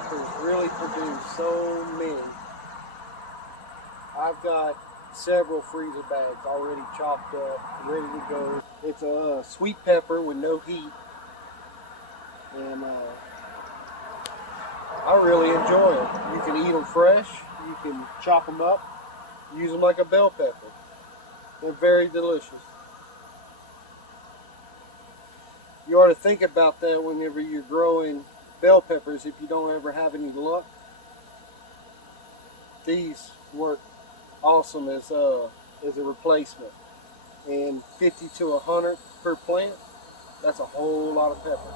peppers really produce so many. I've got several freezer bags already chopped up, ready to go. It's a sweet pepper with no heat, and I really enjoy it. You can eat them fresh, you can chop them up, use them like a bell pepper. They're very delicious. You ought to think about that whenever you're growing bell peppers if you don't ever have any luck. These work awesome as a replacement. And 50 to 100 per plant, that's a whole lot of pepper.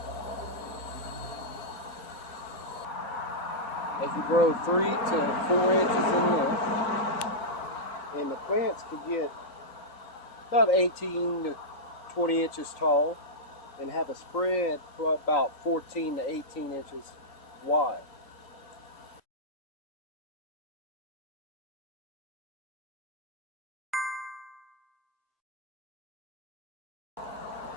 As you grow 3 to 4 inches in length, and the plants can get about 18 to 20 inches tall and have a spread for about 14 to 18 inches wide.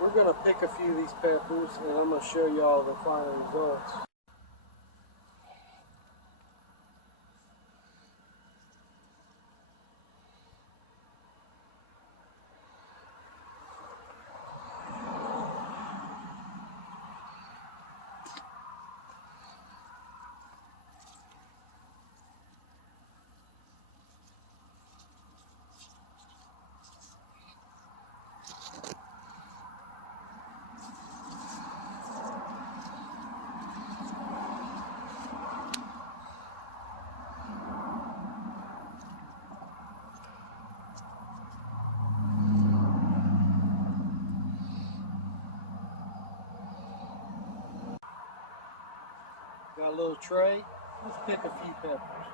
We're going to pick a few of these peppers and I'm going to show you all the final results. Got a little tray. Let's pick a few peppers.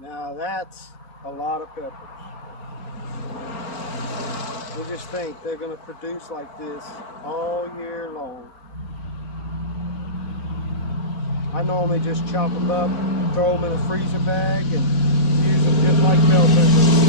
Now that's a lot of peppers. You just think they're going to produce like this all year long. I normally just chop them up, throw them in a freezer bag, and use them just like bell peppers.